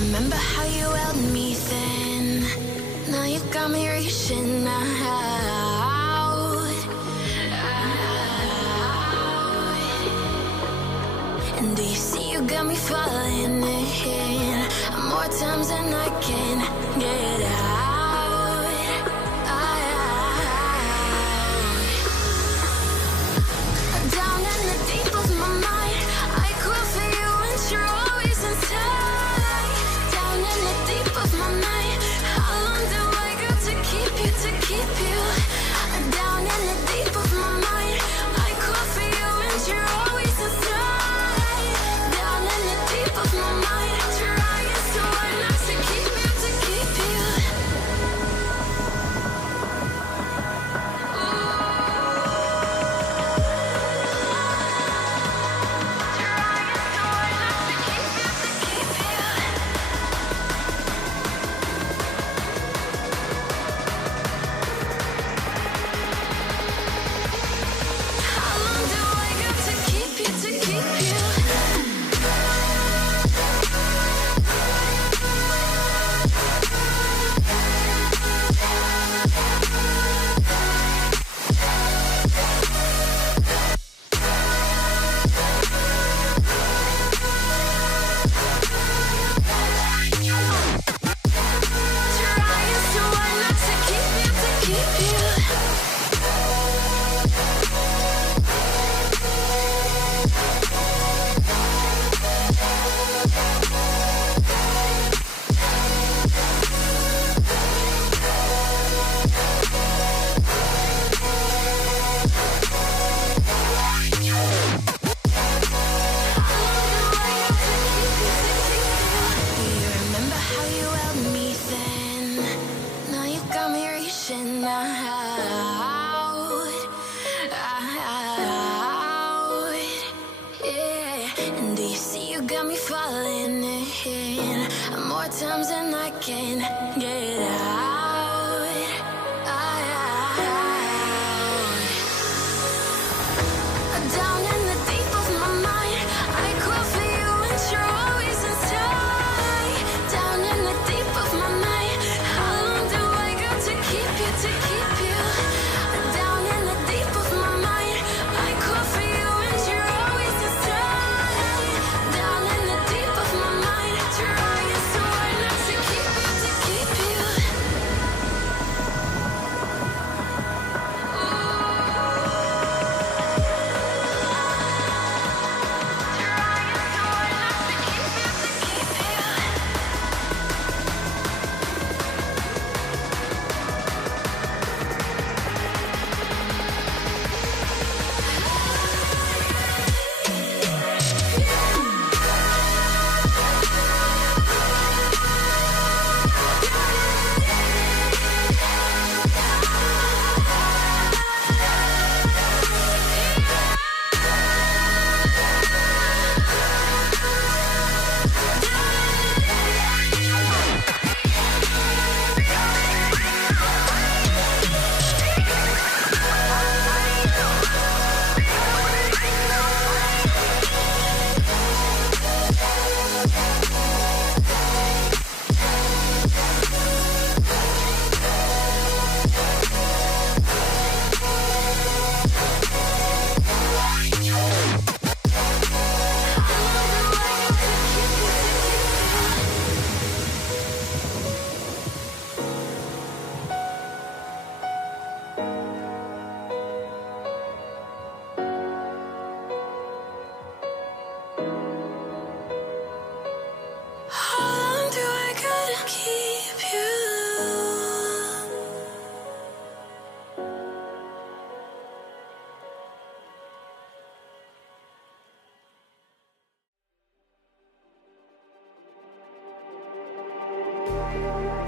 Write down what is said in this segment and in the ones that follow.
remember how you held me then? Now you got me reaching out. And do you see you got me falling in more times than I can get out. Down in the deep of my mind, I call for you and you're always inside. Down in the deep of my mind, how long do I got to keep you, to keep you? Down in the deep of my mind, I call for you and you're always inside. Down in the deep of my mind, trying so hard not to keep you, to keep you.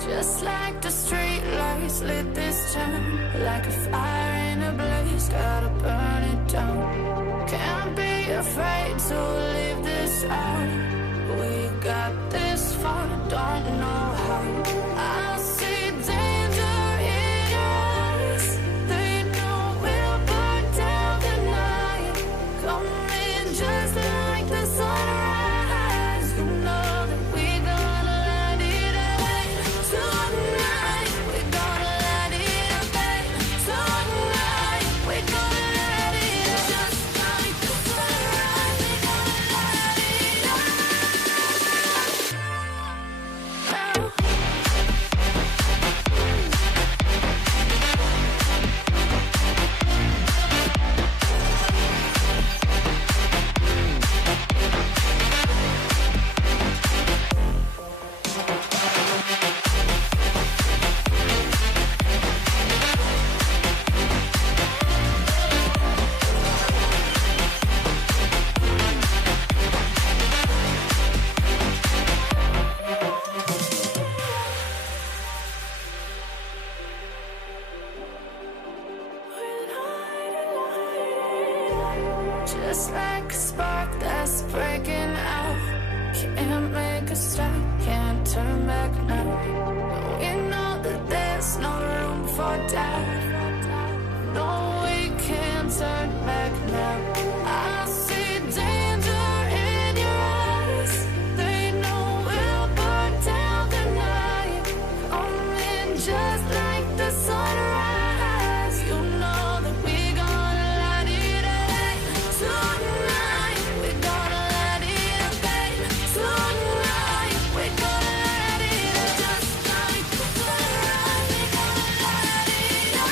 Just like the street lights lit this town, like a fire in a blaze, gotta burn it down. Can't be afraid to leave this out. We got this far, don't know how. I see danger in us. They know we'll burn down the night. Coming just like the sunrise. You know that we gonna can't make a stop, can't turn back now. We know that there's no room for doubt. No, we can't turn back now. I see danger in your eyes. They know we'll burn down the night. Coming just like the sunrise. You know that we gonna light it up tonight. We gonna light it up, babe. Tonight we gonna light it up just like the sunrise. We gonna light it up.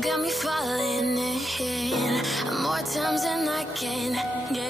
got me falling in more times than I can get